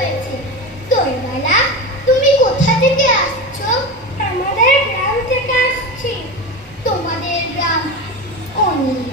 হয়েছে। দৈবালা তুমি কোথা থেকে আসছো? আমাদের গ্রাম থেকে আসছি। তোমাদের গ্রাম অনেক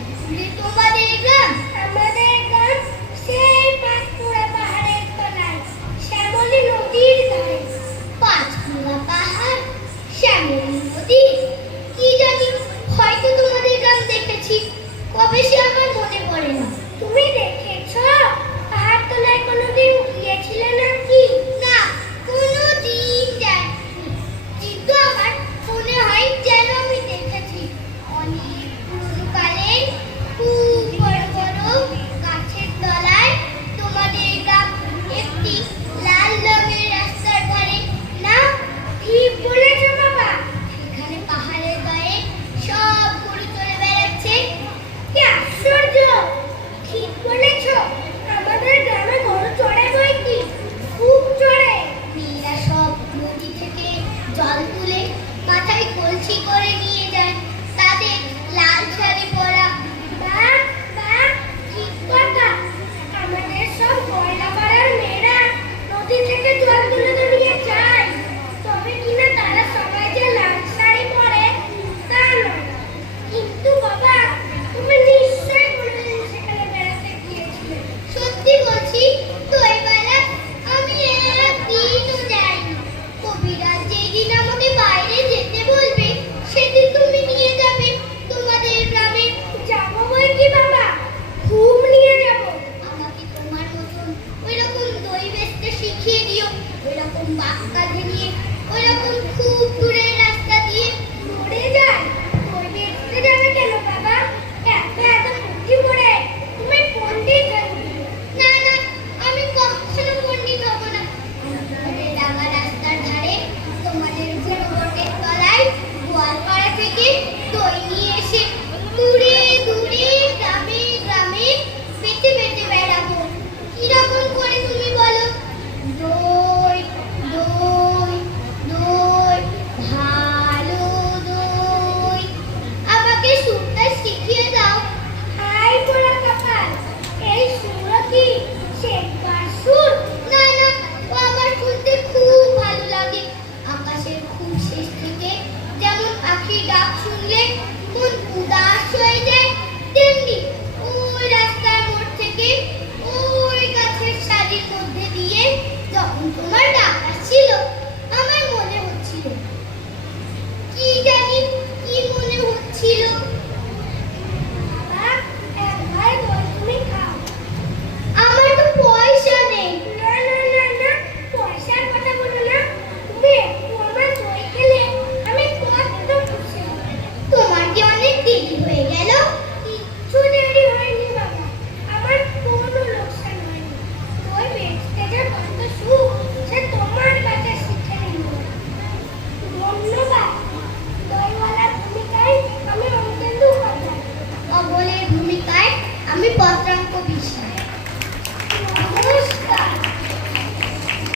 Thank you.